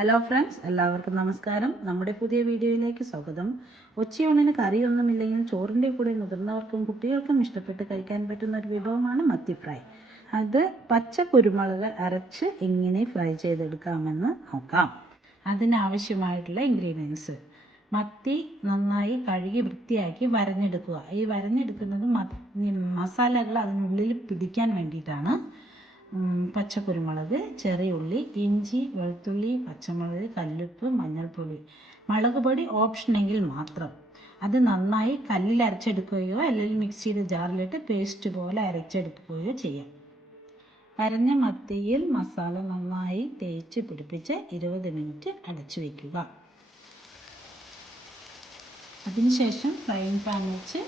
Hello friends എല്ലാവർക്കും നമസ്കാരം. നമ്മുടെ പുതിയ വീഡിയോയിലേക്ക് സ്വാഗതം. ഉച്ചയൂണിന് കറിയൊന്നുമില്ലെങ്കിലും ചോറിന്റെ കൂടെ മുതിർന്നവർക്കും കുട്ടികൾക്കും ഇഷ്ടപ്പെട്ട് കഴിക്കാൻ പറ്റുന്ന ഒരു വിഭവമാണ് മത്തി ഫ്രൈ അത് പച്ച കുരുമുളക് അരച്ച് എങ്ങനെ ഫ്രൈ ചെയ്തെടുക്കാമെന്ന് നോക്കാം. അതിനാവശ്യമായിട്ടുള്ള ഇൻഗ്രീഡിയൻസ്. മത്തി നന്നായി കഴുകി വൃത്തിയാക്കി വരഞ്ഞെടുക്കുക. ഈ വരഞ്ഞെടുക്കുന്നത് മസാലകൾ അതിനുള്ളിൽ പിടിക്കാൻ വേണ്ടിയിട്ടാണ്. പച്ചക്കുരുമുളക് ചെറിയ ഉള്ളി ഇഞ്ചി വെളുത്തുള്ളി പച്ചമുളക് കല്ലുപ്പ് മഞ്ഞൾപ്പൊടി. മുളക് പൊടി ഓപ്ഷനെങ്കിൽ മാത്രം. അത് നന്നായി കല്ലിൽ അരച്ചെടുക്കുകയോ അല്ലെങ്കിൽ മിക്സിയുടെ ജാറിലിട്ട് പേസ്റ്റ് പോലെ അരച്ചെടുക്കുകയോ ചെയ്യാം. അരഞ്ഞ മത്തിയിൽ മസാല നന്നായി തേച്ച് പിടിപ്പിച്ച് ഇരുപത് മിനിറ്റ് അടച്ചു വയ്ക്കുക അതിനുശേഷം ഫ്രൈങ് പാൻ വെച്ച്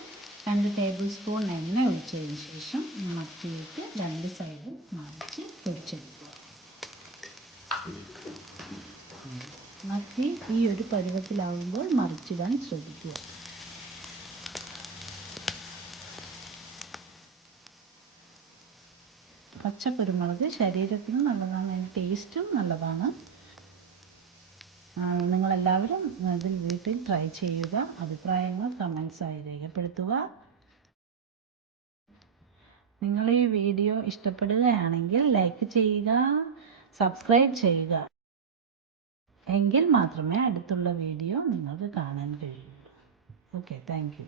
രണ്ട് ടേബിൾ സ്പൂൺ എണ്ണ ഒഴിച്ചതിന് ശേഷം മത്തിയിട്ട് മത്തി ഈ ഒരു പരുവത്തിലാവുമ്പോൾ മറിച്ചിടാൻ ശ്രദ്ധിക്കുക പച്ചക്കുരുമുളക് ശരീരത്തിന് നല്ലതാണ് അതിന്റെ ടേസ്റ്റും നല്ലതാണ്. നിങ്ങളെല്ലാവരും ഇത് വീട്ടിൽ ട്രൈ ചെയ്യുക. അഭിപ്രായങ്ങൾ കമൻസായി രേഖപ്പെടുത്തുക. നിങ്ങൾ ഈ വീഡിയോ ഇഷ്ടപ്പെടുകയാണെങ്കിൽ ലൈക്ക് ചെയ്യുക സബ്സ്ക്രൈബ് ചെയ്യുക. എങ്കിൽ മാത്രമേ അടുത്തുള്ള വീഡിയോ നിങ്ങൾക്ക് കാണാൻ കഴിയുള്ളൂ. Okay thank